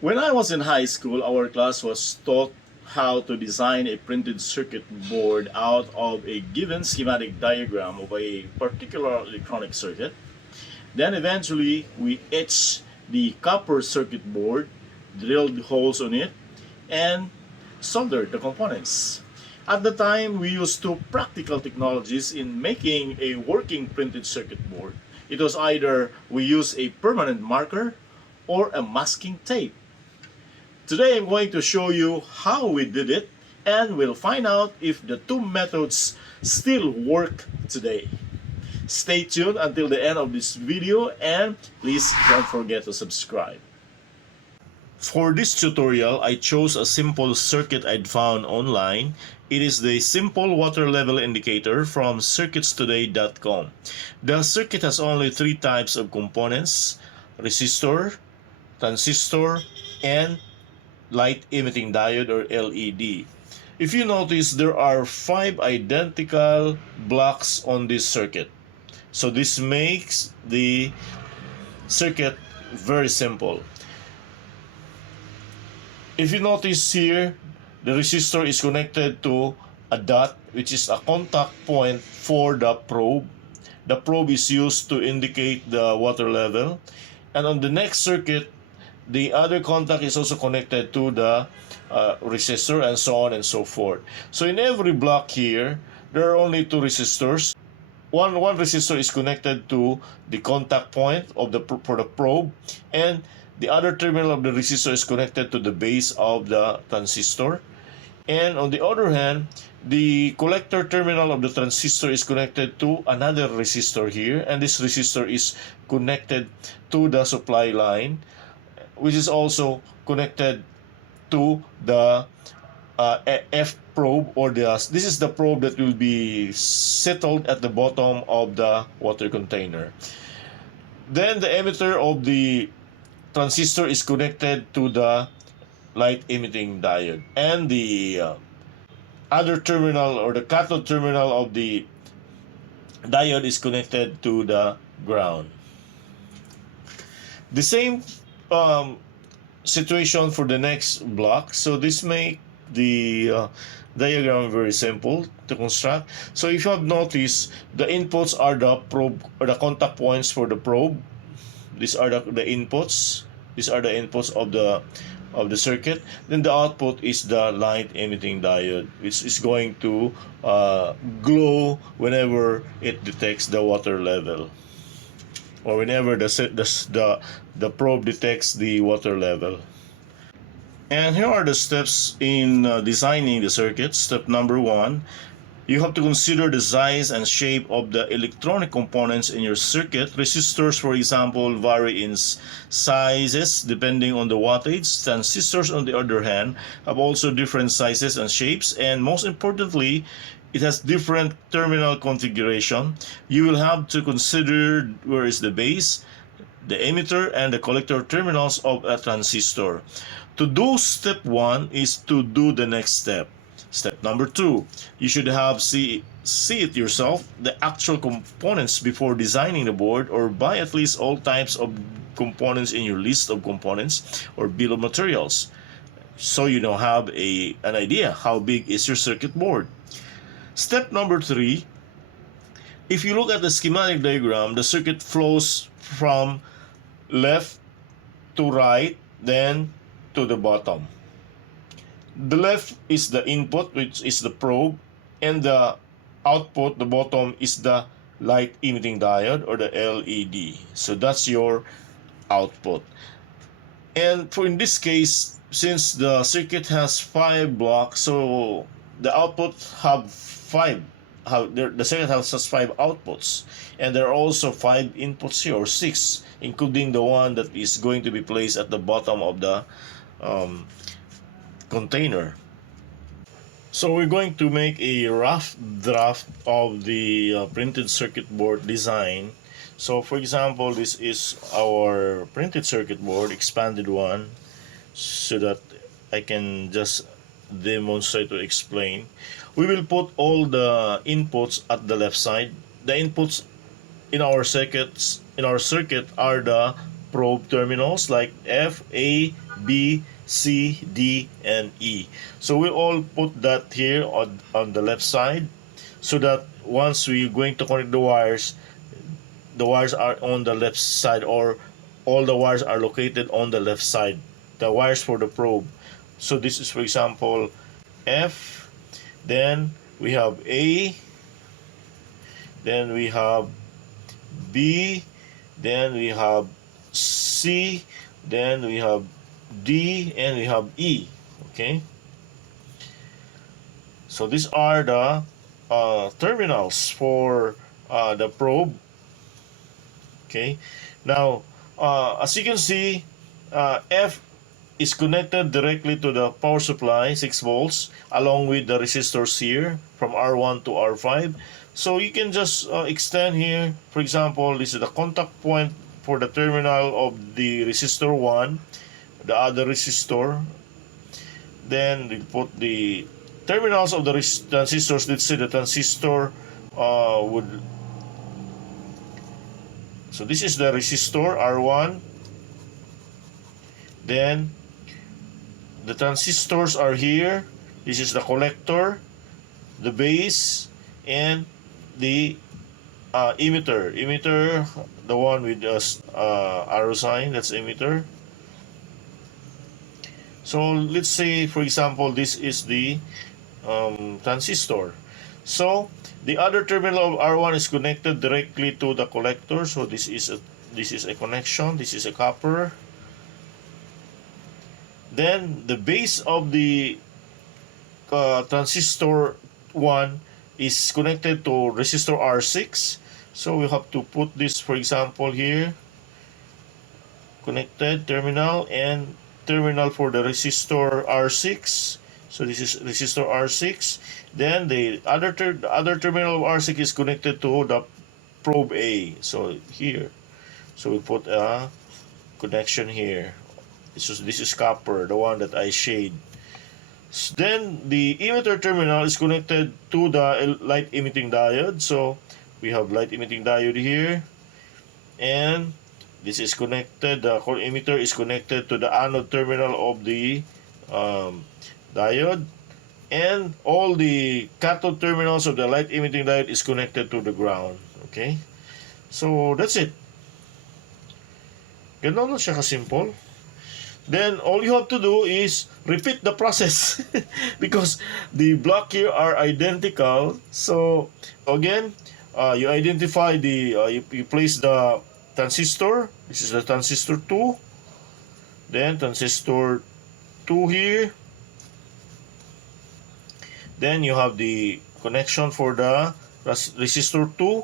When I was in high school, our class was taught how to design a printed circuit board out of a given schematic diagram of a particular electronic circuit. Then eventually, we etched the copper circuit board, drilled holes on it, and soldered the components. At the time, we used two practical technologies in making a working printed circuit board. It was either we use a permanent marker or a masking tape. Today I'm going to show you how we did it, and we'll find out if the two methods still work today. Stay tuned until the end of this video, and please don't forget to subscribe. For this tutorial, I chose a simple circuit I'd found online. It is the simple water level indicator from circuitstoday.com. The circuit has only three types of components: resistor, transistor, and light emitting diode or LED. If you notice, there are 5 identical blocks on this circuit. So this makes the circuit very simple. If you notice here, the resistor is connected to a dot, which is a contact point for the probe. The probe is used to indicate the water level. And on the next circuit, the other contact is also connected to the resistor, and so on and so forth. So in every block here, there are only two resistors. One resistor is connected to the contact point of for the probe, and the other terminal of the resistor is connected to the base of the transistor. And on the other hand, the collector terminal of the transistor is connected to another resistor here, and this resistor is connected to the supply line, which is also connected to the F probe, or this is the probe that will be settled at the bottom of the water container. Then the emitter of the transistor is connected to the light emitting diode, and the other terminal, or the cathode terminal of the diode, is connected to the ground. The same situation for the next block. So this make the diagram very simple to construct. So if you have noticed, the inputs are the probe, or the contact points for the probe. These are the inputs. These are the inputs of the circuit. Then the output is the light emitting diode, which is going to glow whenever it detects the water level, or whenever the probe detects the water level. And here are the steps in designing the circuit. Step number 1, you have to consider the size and shape of the electronic components in your circuit. Resistors, for example, vary in sizes depending on the wattage. Transistors, on the other hand, have also different sizes and shapes, and most importantly, it has different terminal configuration. You will have to consider where is the base, the emitter, and the collector terminals of a transistor. To do step 1 is to do the next step. Step number 2, you should have see it yourself, the actual components, before designing the board, or buy at least all types of components in your list of components or bill of materials, so you know have an idea how big is your circuit board. Step number 3, if you look at the schematic diagram, the circuit flows from left to right, then to the bottom. The left is the input, which is the probe, and the output, the bottom, is the light emitting diode, or the LED. So that's your output. And for in this case, since the circuit has 5 blocks, so the output have 5. The circuit has 5 outputs, and there are also 5 inputs here, or 6, including the one that is going to be placed at the bottom of the container. So we're going to make a rough draft of the printed circuit board design. So for example, this is our printed circuit board, expanded one, so that I can just demonstrate or explain. We will put all the inputs at the left side. The inputs in our circuit are the probe terminals like F, A, B, C, D, and E. So we all put that here on the left side, so that once we're going to connect the wires are on the left side, or all the wires are located on the left side, the wires for the probe. So this is, for example, F, then we have A, then we have B, then we have C, then we have D, and we have E. Okay, so these are the terminals for the probe. Okay, now as you can see, F is connected directly to the power supply, 6 volts, along with the resistors here from R1 to R5. So you can just extend here. For example, this is the contact point for the terminal of the resistor 1, the other resistor. Then we put the terminals of the transistors. Let's say the transistor would. So this is the resistor R1. Then the transistors are here. This is the collector, the base, and the emitter. Emitter, the one with the arrow sign, that's emitter. So let's say, for example, this is the transistor. So the other terminal of R1 is connected directly to the collector. So this is a connection. This is a copper. Then the base of the transistor 1 is connected to resistor R6. So we have to put this, for example, here, connected terminal, and terminal for the resistor R6. So this is resistor R6. Then the other terminal of R6 is connected to the probe A. So here, so we put a connection here. This is copper, the one that I shade. Then the emitter terminal is connected to the light emitting diode. So we have light emitting diode here, and this is connected. The emitter is connected to the anode terminal of the diode, and all the cathode terminals of the light emitting diode is connected to the ground. Okay, so that's it. Ganun lang siya ka-simple. Then all you have to do is repeat the process because the block here are identical. So again, you identify you place the transistor. This is the transistor 2. Then transistor 2 here. Then you have the connection for the resistor 2.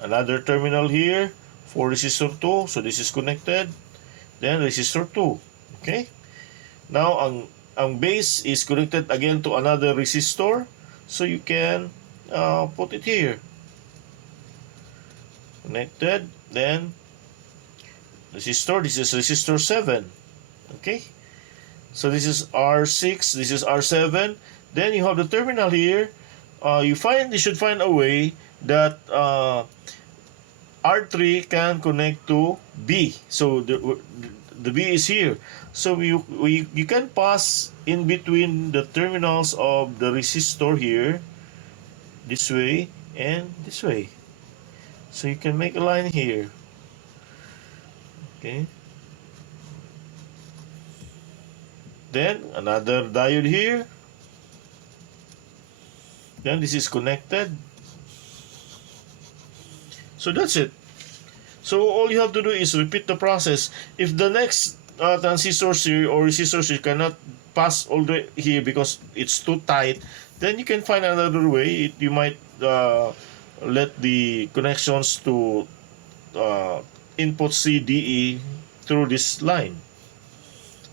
Another terminal here for resistor 2. So this is connected. Then resistor 2. Okay? Now, ang base is connected again to another resistor. So you can put it here. Connected. Then, resistor. This is resistor 7. Okay? So this is R6. This is R7. Then you have the terminal here. You should find a way that R3 can connect to B. So the B is here. So you can pass in between the terminals of the resistor here, this way and this way. So you can make a line here. Okay. Then another diode here. Then this is connected. So that's it. So all you have to do is repeat the process. If the next transistors here or resistors you cannot pass all the here because it's too tight, then you can find another way. You might let the connections to input C, D, E through this line.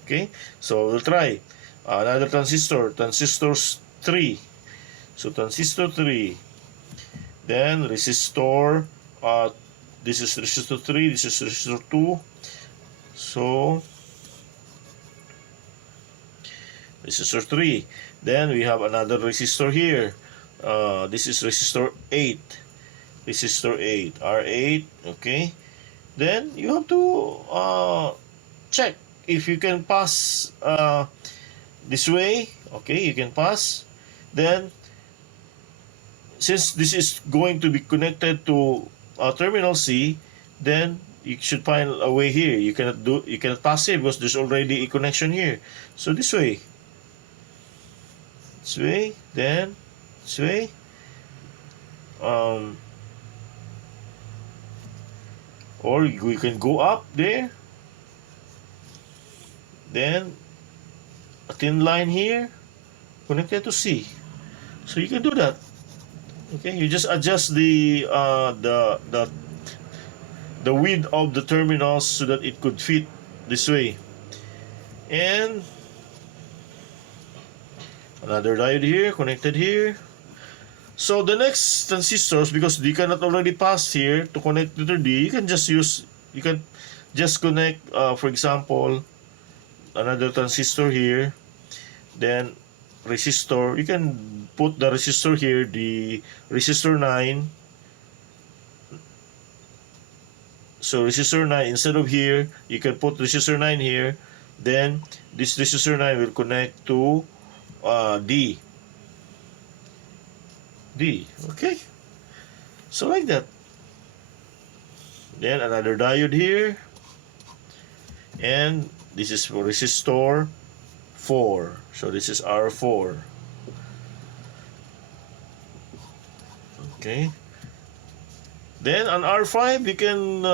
Okay, so we'll try another transistor, transistors 3. So transistor 3, then resistor. This is resistor 3, this is resistor 2. So resistor 3. Then we have another resistor here. This is resistor 8. Resistor 8, R8, okay. then you have to check if you can pass this way. Okay, you can pass. Then since this is going to be connected to terminal C, then you should find a way here. You cannot pass it because there's already a connection here. So this way, then this way. Um, or we can go up there, then a thin line here connected to C. So you can do that. Okay, you just adjust the width of the terminals so that it could fit this way. And another diode here connected here. So the next transistors, because you cannot already pass here to connect to the D, you can just connect, for example, another transistor here, then resistor. You can put the resistor here, the resistor 9. So resistor 9, instead of here, you can put resistor 9 here. Then this resistor 9 will connect to D. Okay. So like that. Then another diode here. And this is for resistor 4. So this is R4. Okay. Then on R5, we can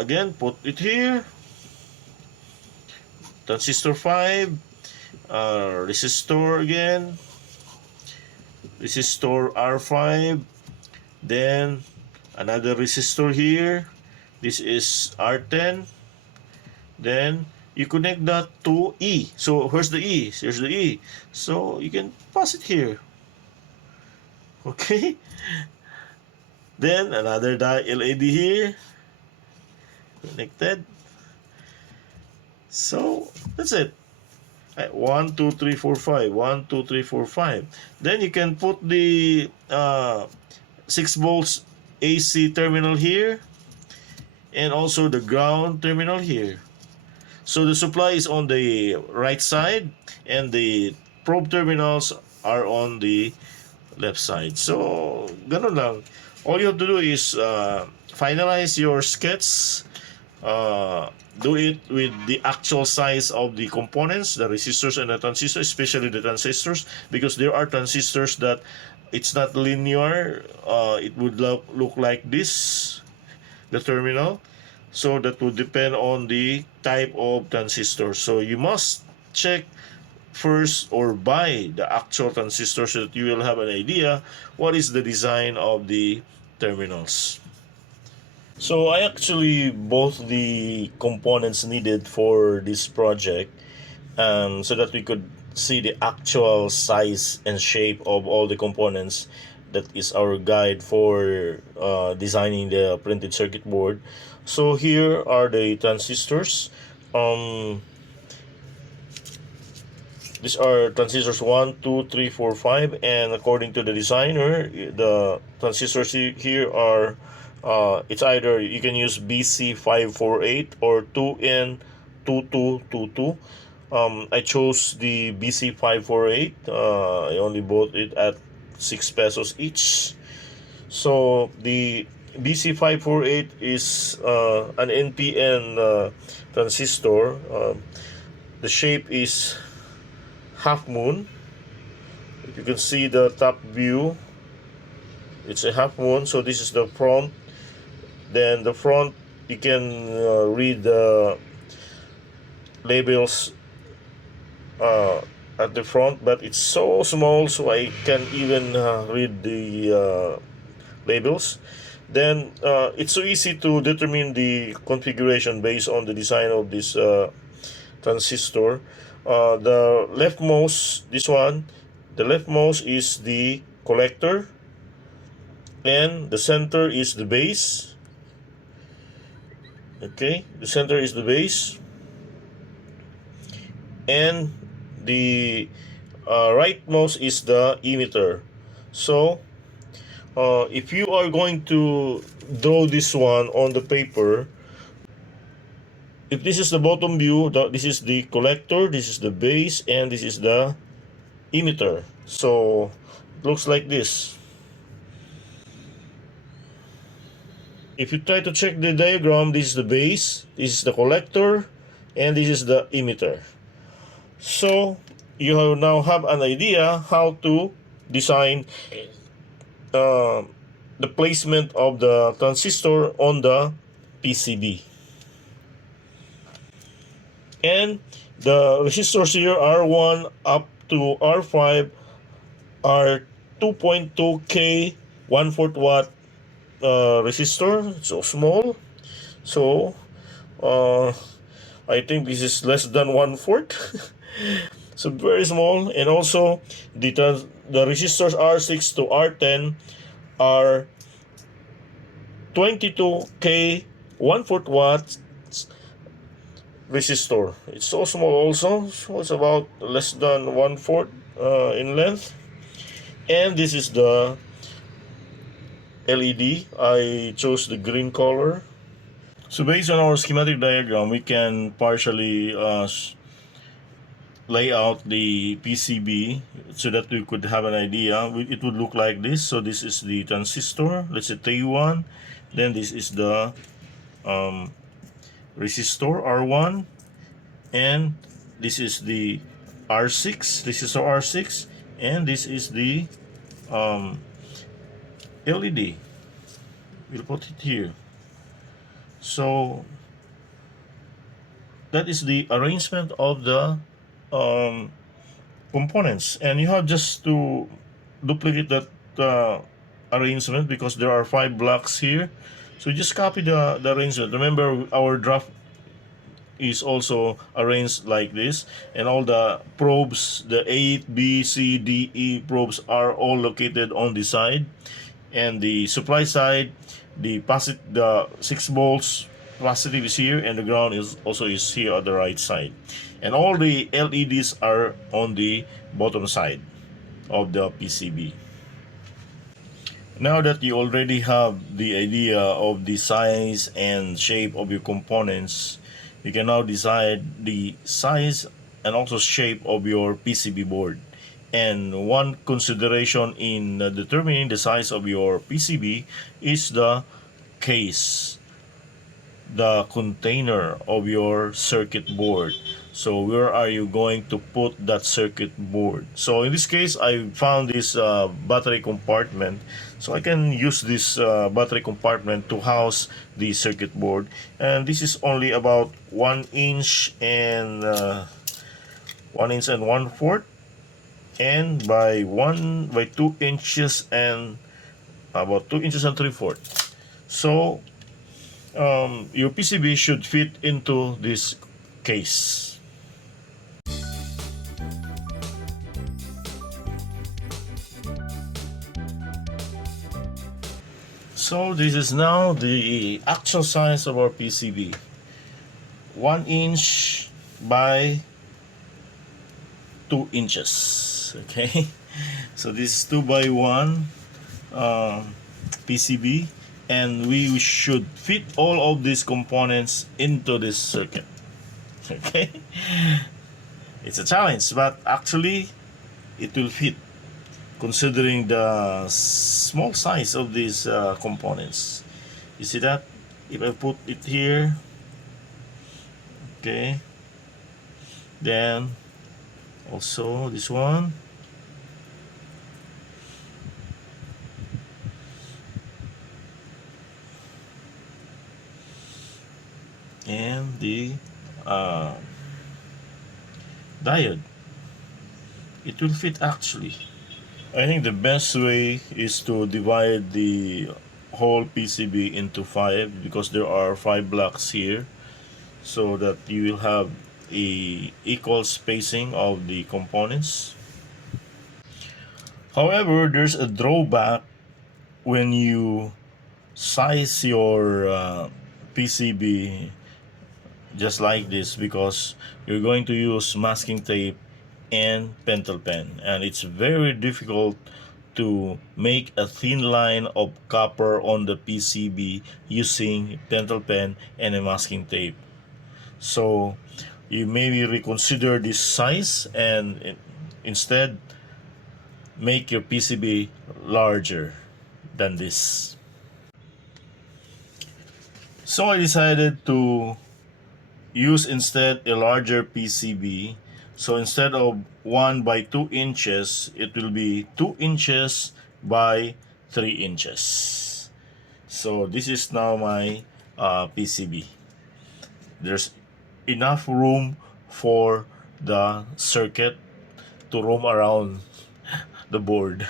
again put it here. Transistor 5. Resistor again. Resistor R5. Then another resistor here. This is R10. Then you connect that to E. So here's the E. Here's the E. So you can pass it here. Okay. Then another LED here. Connected. So that's it. 1, 2, 3, 4, 5. 1, 2, 3, 4, 5. Then you can put the 6 volts AC terminal here. And also the ground terminal here. So the supply is on the right side and the probe terminals are on the left side. So ganun lang. All you have to do is finalize your sketch. Do it with the actual size of the components, the resistors and the transistors, especially the transistors, because there are transistors that it's not linear. It would look like this, the terminal. So that would depend on the type of transistor. So you must check first or buy the actual transistor so that you will have an idea what is the design of the terminals. So I actually bought the components needed for this project so that we could see the actual size and shape of all the components. That is our guide for designing the printed circuit board. So here are the transistors. These are transistors 1, 2, 3, 4, 5, and according to the designer, the transistors here are it's either you can use BC548 or 2N2222. I chose the BC548. I only bought it at 6 pesos each. So the BC548 is an NPN transistor. The shape is half moon. If you can see the top view, it's a half moon. So this is the front. Then the front, you can read the labels at the front, but it's so small, so I can't even read the labels. Then it's so easy to determine the configuration based on the design of this transistor. The leftmost, this one, the leftmost is the collector, and the center is the base. Okay, the center is the base, and the rightmost is the emitter. So if you are going to draw this one on the paper, if this is the bottom view, this is the collector, this is the base, and this is the emitter. So it looks like this. If you try to check the diagram, this is the base, this is the collector, and this is the emitter. So you now have an idea how to design the placement of the transistor on the PCB. And the resistors here, R1 up to R5, are 2.2K 1/4 watt resistor. It's so small. So I think this is less than 1/4. So very small. And also the resistors R6 to R10 are 22K 1/4 watts resistor. It's so small also, so it's about less than 1/4 in length. And this is the LED. I chose the green color. So based on our schematic diagram, we can partially lay out the PCB so that we could have an idea. It would look like this. So this is the transistor, let's say T1. Then this is the resistor R1, and this is the R6, resistor R6, and this is the LED. We'll put it here. So that is the arrangement of the components, and you have just to duplicate that arrangement because there are 5 blocks here. So just copy the arrangement. Remember, our draft is also arranged like this, and all the probes, the 8, B, C, D, E probes are all located on the side, and the supply side, the 6 volts positive is here, and the ground is here on the right side, and all the LEDs are on the bottom side of the PCB. Now that you already have the idea of the size and shape of your components, you can now decide the size and also shape of your PCB board. And one consideration in determining the size of your PCB is the case, the container of your circuit board. So where are you going to put that circuit board? So in this case, I found this battery compartment. So I can use this battery compartment to house the circuit board. And this is only about 1 inch and 1 1/4, and by 2 inches and about 2 inches and 3/4. So your PCB should fit into this case. So this is now the actual size of our PCB. 1 inch by 2 inches. Okay, so this is 2 by 1 PCB, and we should fit all of these components into this circuit. Okay, it's a challenge, but actually it will fit considering the small size of these components. You see that? If I put it here, okay, then also this one, and the diode, it will fit actually. I think the best way is to divide the whole PCB into 5, because there are 5 blocks here, so that you will have a equal spacing of the components. However, there's a drawback when you size your PCB just like this, because you're going to use masking tape and pentel pen, and it's very difficult to make a thin line of copper on the PCB using pentel pen and a masking tape. So you maybe reconsider this size and instead make your PCB larger than this. So I decided to use instead a larger PCB. So instead of 1 by 2 inches, it will be 2 inches by 3 inches. So this is now my PCB. There's enough room for the circuit to roam around the board.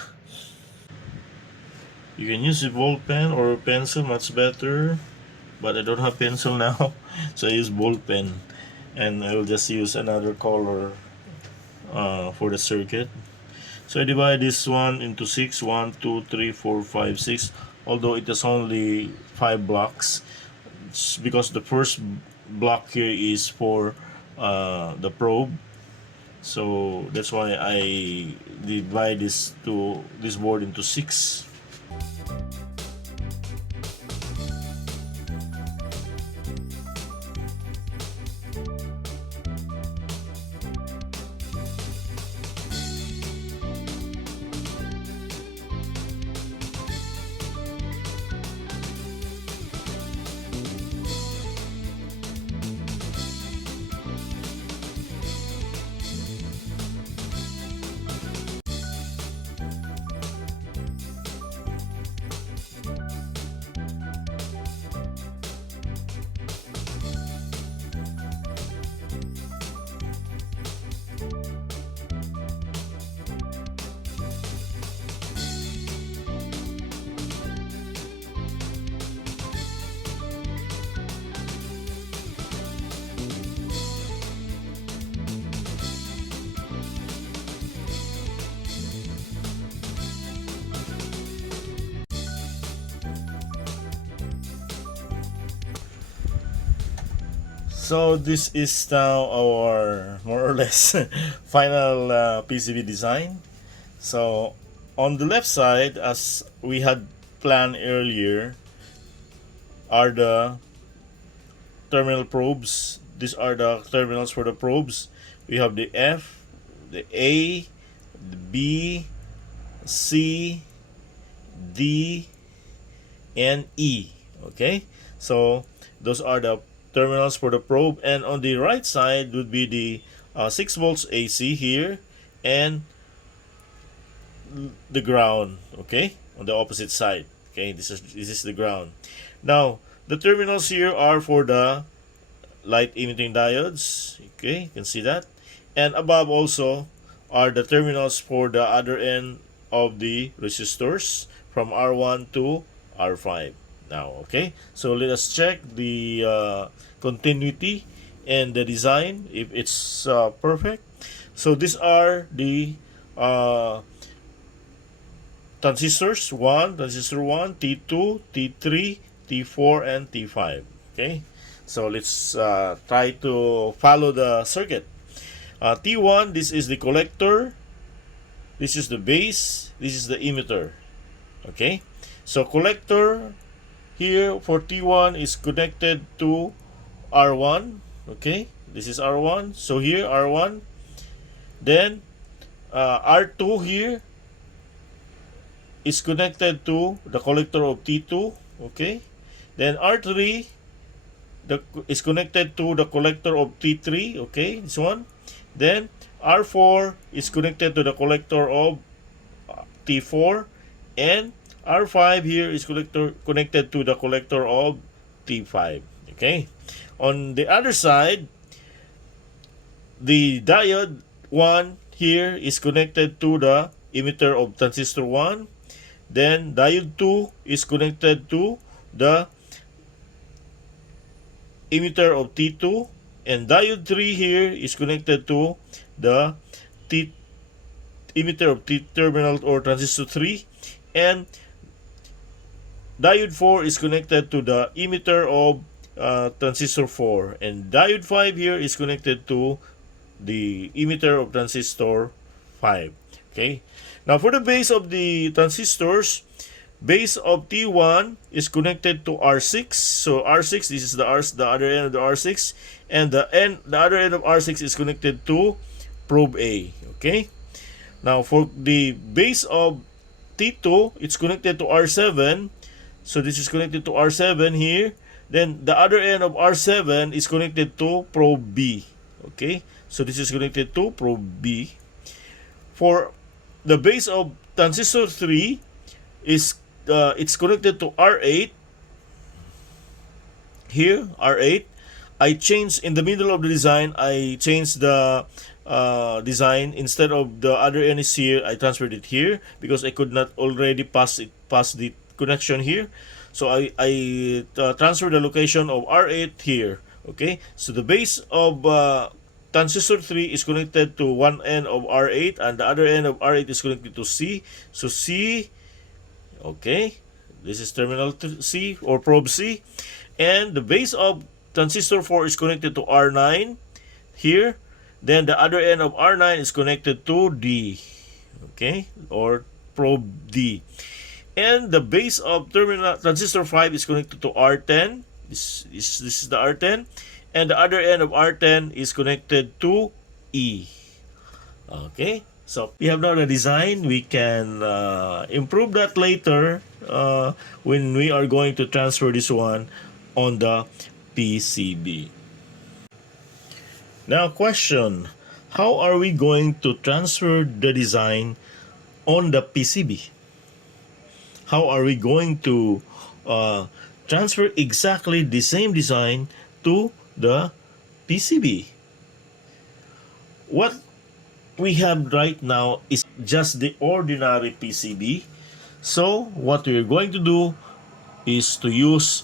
You can use a ball pen or a pencil, much better. But I don't have pencil now, so I use ball pen. And I will just use another color for the circuit. So I divide this one into 6. 1, 2, 3, 4, 5, 6. Although it is only 5 blocks. It's because the first block here is for the probe. So that's why I divide this board into 6. So this is now our more or less final PCB design. So on the left side, as we had planned earlier, are the terminal probes. These are the terminals for the probes. We have the F, the A, the B, C, D, and E. Okay, so those are the terminals for the probe, and on the right side would be the 6 volts AC here and the ground. Okay, on the opposite side. Okay, this is the ground. Now the terminals here are for the light emitting diodes. Okay, you can see that, and above also are the terminals for the other end of the resistors from R1 to R5. Now, okay, so let us check the continuity and the design if it's perfect. So these are the transistors: transistor 1, T2, T3, T4, and T5. Okay, so let's try to follow the circuit. T1, this is the collector, this is the base, this is the emitter. Okay, so collector here for T1 is connected to R1. Okay, this is R1. So here R1. Then R2 here is connected to the collector of T2. Okay, then R3 is connected to the collector of T3. Okay, this one. Then R4 is connected to the collector of T4, and R5 here is connected to the collector of T5. Okay. On the other side, the diode 1 here is connected to the emitter of transistor 1. Then diode 2 is connected to the emitter of T2. And diode 3 here is connected to the emitter of T terminal or transistor 3. And diode 4 is connected to the emitter of transistor 4, and diode 5 here is connected to the emitter of transistor 5. Okay, now for the base of the transistors, base of T1 is connected to R6. So R6, this is the other end of the R6, and the other end of R6 is connected to probe A. Okay. Now for the base of T2, it's connected to R7. So this is connected to R7 here. Then the other end of R7 is connected to probe B. Okay. So this is connected to probe B. For the base of transistor 3 is it's connected to R8. Here, R8. I changed in the middle of the design. I changed the design. Instead of the other end is here, I transferred it here because I could not already pass the connection here. So I transferred the location of R8 here. Okay, so the base of transistor 3 is connected to one end of R8 and the other end of R8 is connected to C. So C, okay, this is terminal C or probe C, and the base of transistor 4 is connected to R9 here. Then the other end of R9 is connected to D, okay, or probe D. And the base of terminal transistor 5 is connected to R10. This is the R10, and the other end of R10 is connected to E. Okay, so we have now the design. We can improve that later when we are going to transfer this one on the PCB. Now question, how are we going to transfer the design on the PCB? How are we going to transfer exactly the same design to the PCB? What we have right now is just the ordinary PCB. So what we're going to do is to use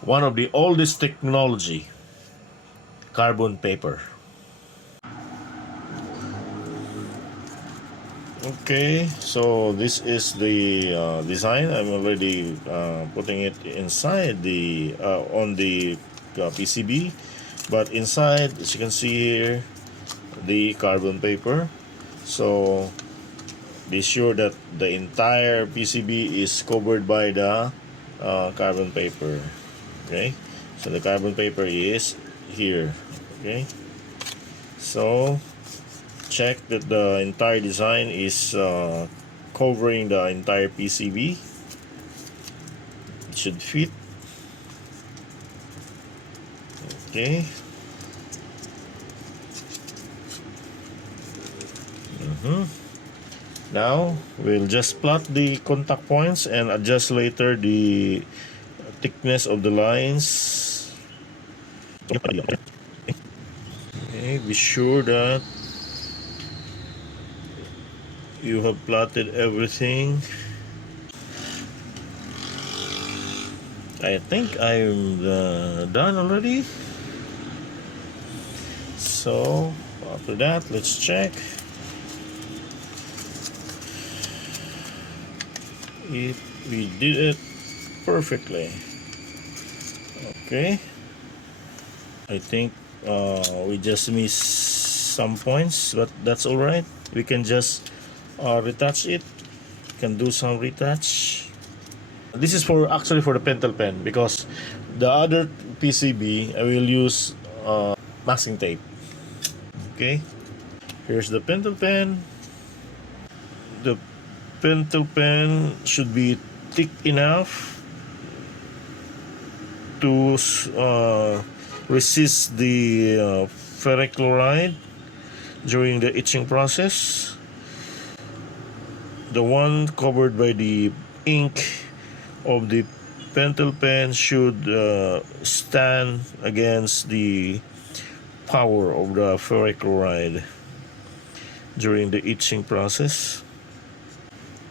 one of the oldest technology, carbon paper. Okay, so this is the design. I'm already putting it inside the on the PCB, but inside, as you can see here, the carbon paper. So be sure that the entire PCB is covered by the carbon paper. Okay, so the carbon paper is here. Okay, so check that the entire design is covering the entire PCB. It should fit. Okay. Now we'll just plot the contact points and adjust later the thickness of the lines. Okay, be sure that you have plotted everything. I think I'm done already. So after that, let's check if we did it perfectly. Okay, I think we just missed some points, but that's all right. We can just retouch it. Can do some retouch. This is for actually for the pentel pen, because the other PCB I will use masking tape. Okay, here's the pentel pen. The pentel pen should be thick enough to resist the ferric chloride during the etching process. The one covered by the ink of the pentel pen should stand against the power of the ferric chloride during the etching process.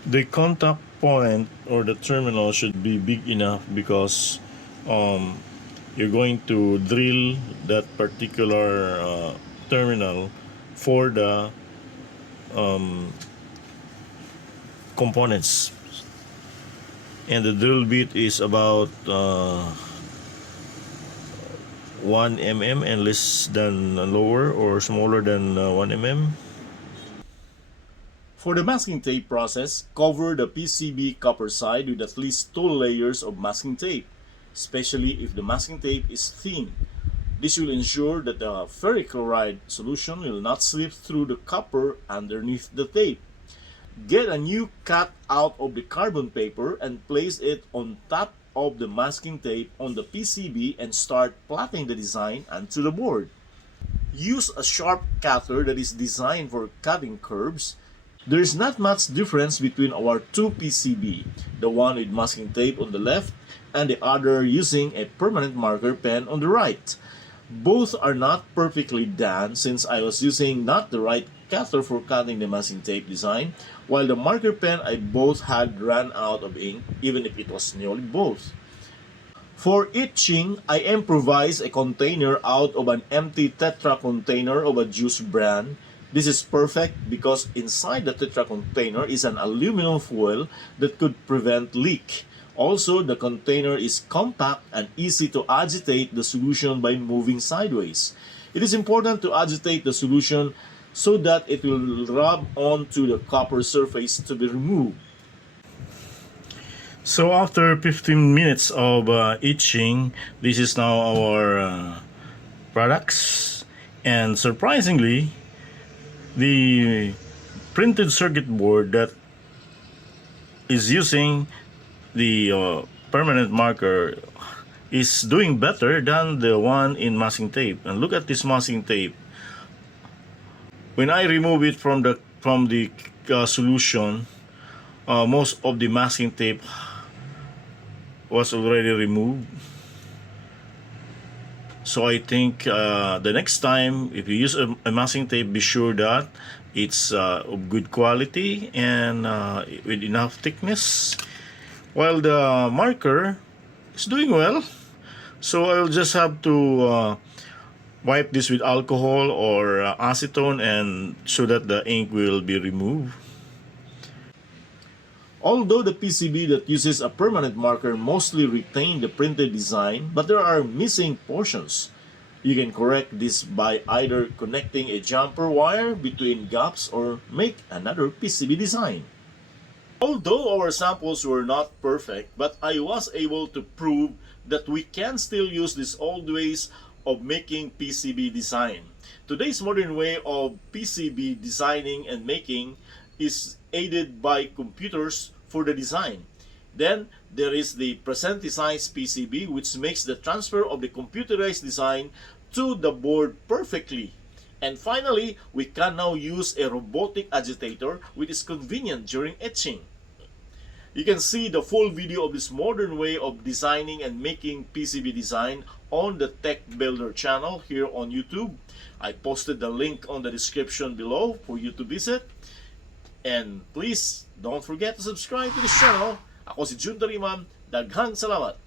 The contact point or the terminal should be big enough because you're going to drill that particular terminal for the components, and the drill bit is about 1 mm and less than lower or smaller than 1 mm. For the masking tape process, cover the PCB copper side with at least 2 layers of masking tape, especially if the masking tape is thin. This will ensure that the ferric chloride solution will not slip through the copper underneath the tape. Get a new cut out of the carbon paper and place it on top of the masking tape on the PCB and start plotting the design onto the board. Use a sharp cutter that is designed for cutting curves. There is not much difference between our two PCB, the one with masking tape on the left and the other using a permanent marker pen on the right. Both are not perfectly done since I was using not the right cutter for cutting the masking tape design, while the marker pen I both had run out of ink even if it was nearly both. For etching, I improvised a container out of an empty Tetra container of a juice brand. This is perfect because inside the Tetra container is an aluminum foil that could prevent leak. Also, the container is compact and easy to agitate the solution by moving sideways. It is important to agitate the solution so that it will rub onto the copper surface to be removed. So after 15 minutes of etching, this is now our products. And surprisingly, the printed circuit board that is using the permanent marker is doing better than the one in masking tape. And look at this masking tape. When I remove it from the solution, most of the masking tape was already removed. So I think the next time if you use a masking tape, be sure that it's of good quality and with enough thickness. While the marker is doing well, so I'll just have to wipe this with alcohol or acetone and so that the ink will be removed. Although the PCB that uses a permanent marker mostly retain the printed design, but there are missing portions. You can correct this by either connecting a jumper wire between gaps or make another PCB design. Although our samples were not perfect, but I was able to prove that we can still use these old ways of making PCB design. Today's modern way of PCB designing and making is aided by computers for the design. Then there is the presentized PCB, which makes the transfer of the computerized design to the board perfectly. And finally, we can now use a robotic agitator which is convenient during etching. You can see the full video of this modern way of designing and making PCB design on the Tech Builder channel here on YouTube. I posted the link on the description below for you to visit. And please don't forget to subscribe to this channel. Ako si Jun Tariman. Daghang salamat!